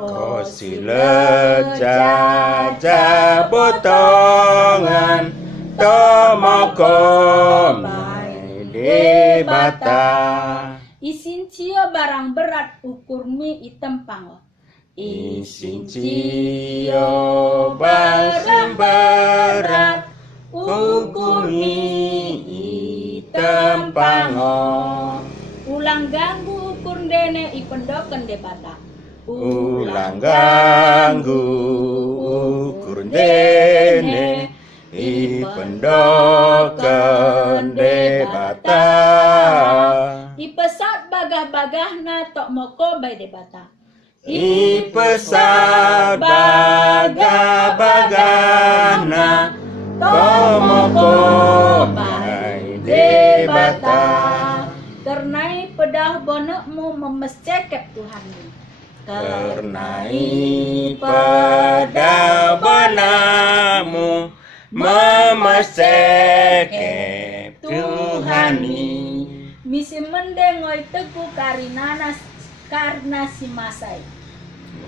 Oh sila jaja botongan tomoko mai debata. Isin cio barang berat ukur mi item pango. Isin cio barang berat ukur mi item pango. Ulang ganggu ukur dene ipendoken debata. Ulang ganggu ukur dene ipendoken debata. Ipesat bagah-bagahna tok moko bay debata. Ipesat bagah-bagahna tok moko bay debata. Kernai pedah bonekmu memescekep Tuhanmu. Kernai pada benamu memescekep Tuhani. Misi mendengoi teguh karena si masai.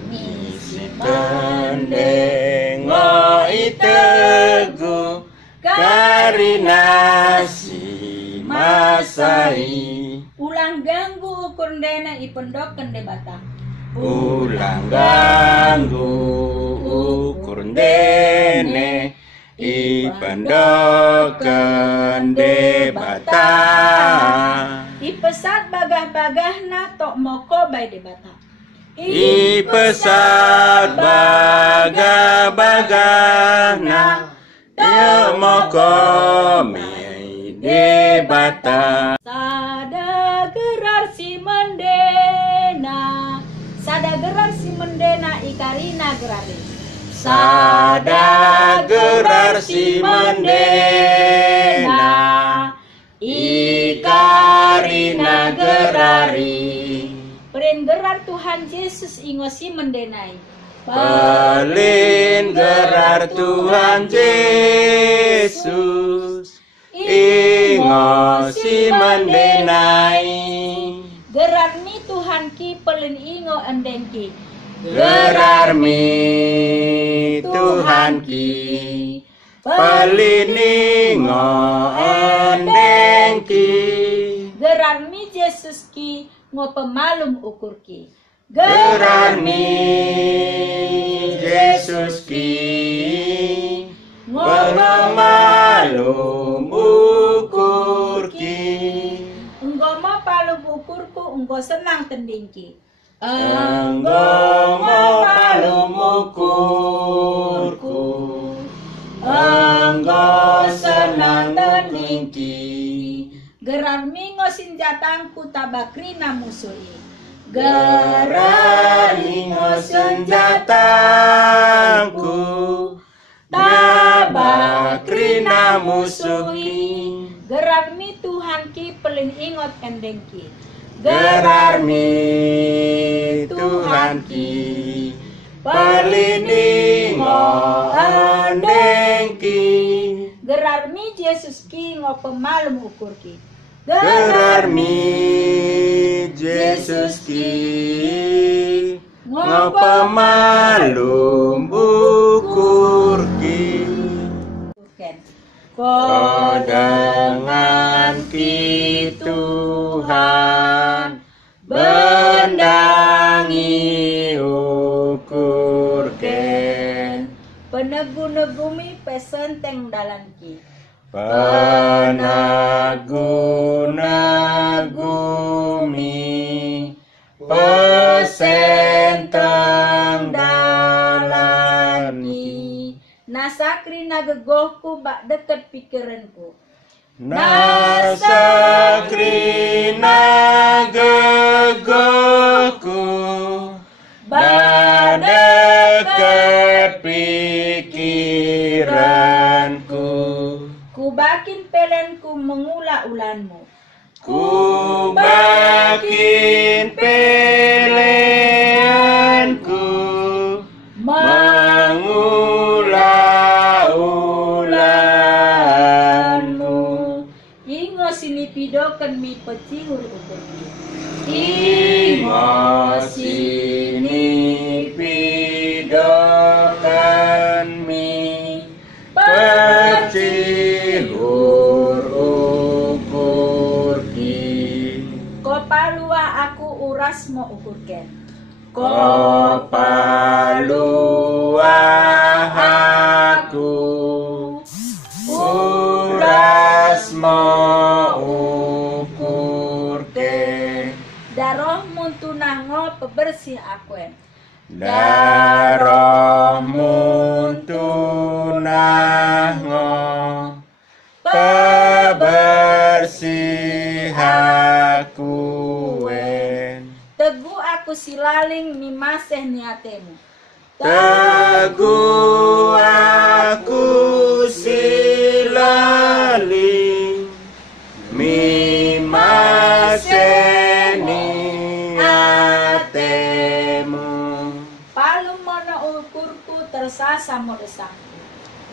Misi mendengoi teguh karena si masai. Ulang ganggu ukur dena ipendoken debata. Ulang ganggu ukur dene ipendoken debata. Ipesat bagah-bagahna tok moko bay debata. Ipesat bagah-bagahna tok moko mai debata. Sada gerar si mendena, sada gerar si mendena ikarina gerari. Sada gerar si mendena ikarina gerari. Perin gerar Tuhan Yesus ingo si mendenai. Pelin gerar Tuhan Yesus ingo si mendenai. Gerar mi Tuhan ki pelin ingo endengki. Gerar mi Tuhan ki pelin ingo endengki. Gerar mi Yesus ki ngo pemalum ukur ki. Gerar mi Yesus ki ngo pemalum ukur ki. Enggo mo palum ukurku enggo senang tendingki. Enggo mo palum ukurku enggo senang tendingki. Gerar mingo senjatangku tabakrina musuhi. Gerar mingo senjatangku tabakrina musuhi. Gerar mi Tuhan ki pelin ingot endengki. Gerar mi Tuhan ki pelin ingot endengki. Gerar mi Yesus ki ngo pemalum ukur ki. Gerar mi Yesus ki ngo pemalum ukur ki. Kau dengan ki Tuhan bendangi ukur ken. Penegu-negumi pesenteng dalan ki. Penegu-negumi pesenteng dalan ki. Nasakri nagegohku bak deket pikiranku. Nasakri nagegohku bak deket pikiranku. Kubakin pelenku mengula ulanmu. Kubakin pelenku mengula ulanmu. Ingo sini pidoken mi pecihur ukurki. Ingo sini uras mo ukurken. Paluah aku uras mo ukurke Darohmu tunango pebersih akuen. Darahmu tunango pebersih akuen. Teguh aku silaling mimaseh niatemu. Teguh aku silaling mimaseni atemu. Palu mono ukurku tersasa mo desangku.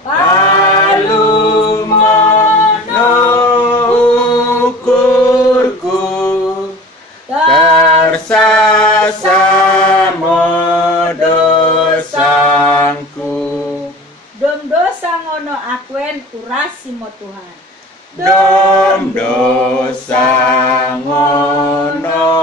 Palu mono ukurku tersasa modosangku. Dom dosa ngono akuen urasi mo Tuhan. Dom dosa ngono